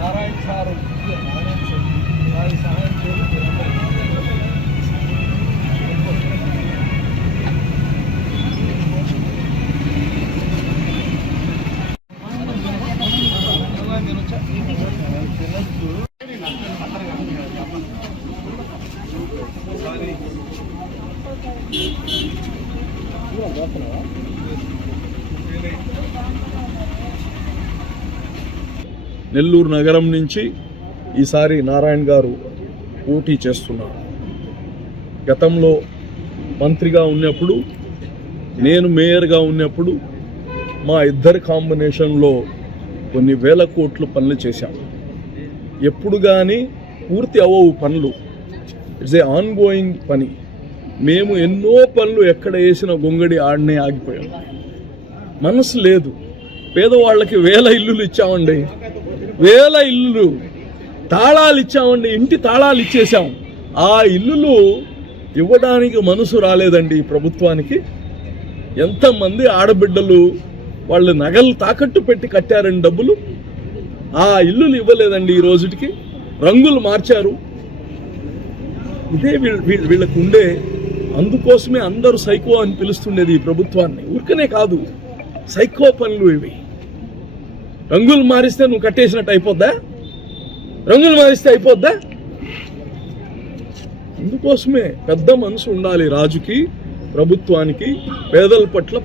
Narayana sir వారి సహాయంతో నెల్లూరు నగరం నుంచి ఈసారి నారాయణ గారు పోటీ చేస్తున్నారు. గతంలో మంత్రిగా ఉన్నప్పుడు, నేను మేయర్గా ఉన్నప్పుడు మా ఇద్దరి కాంబినేషన్లో కొన్ని వేల కోట్లు పనులు చేశాం. ఎప్పుడు కానీ పూర్తి అవ్వవు పనులు, ఇట్స్ ఏ ఆన్ గోయింగ్ పని. మేము ఎన్నో పనులు ఎక్కడ వేసిన గొంగడి ఆడనే ఆగిపోయాం. మనసు లేదు. పేదవాళ్ళకి 1000 ఇల్లులు ఇచ్చామండి, 1000 ఇల్లులు తాళాలు ఇచ్చామండి, ఇంటి తాళాలు ఇచ్చేసాం. ఆ ఇల్లులు ఇవ్వడానికి మనసు రాలేదండి ఈ ప్రభుత్వానికి. ఎంతమంది ఆడబిడ్డలు వాళ్ళు నగలు తాకట్టు పెట్టి కట్టారండి డబ్బులు. ఆ ఇల్లులు ఇవ్వలేదండి ఈ రోజుటికి. రంగులు మార్చారు. ఇదే వీళ్ళకు ఉండే, అందుకోసమే అందరూ సైకో అని పిలుస్తుండేది ఈ ప్రభుత్వాన్ని. ఊరికనే కాదు, సైకో పనులు ఇవి. రంగులు మారిస్తే నువ్వు కట్టేసినట్టు అయిపోద్దా? రంగులు మారిస్తే అయిపోద్దా? అందుకోసమే పెద్ద మనసు ఉండాలి రాజుకి, ప్రభుత్వానికి. పేదల పట్ల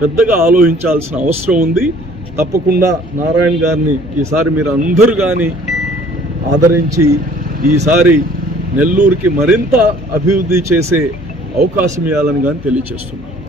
పెద్దగా ఆలోచించాల్సిన అవసరం ఉంది. తప్పకుండా నారాయణ గారిని ఈసారి మీరు అందరూ కానీ ఆదరించి ఈసారి నెల్లూరుకి మరింత అభివృద్ధి చేసే అవకాశం ఇవ్వాలని కానీ తెలియజేస్తున్నాను.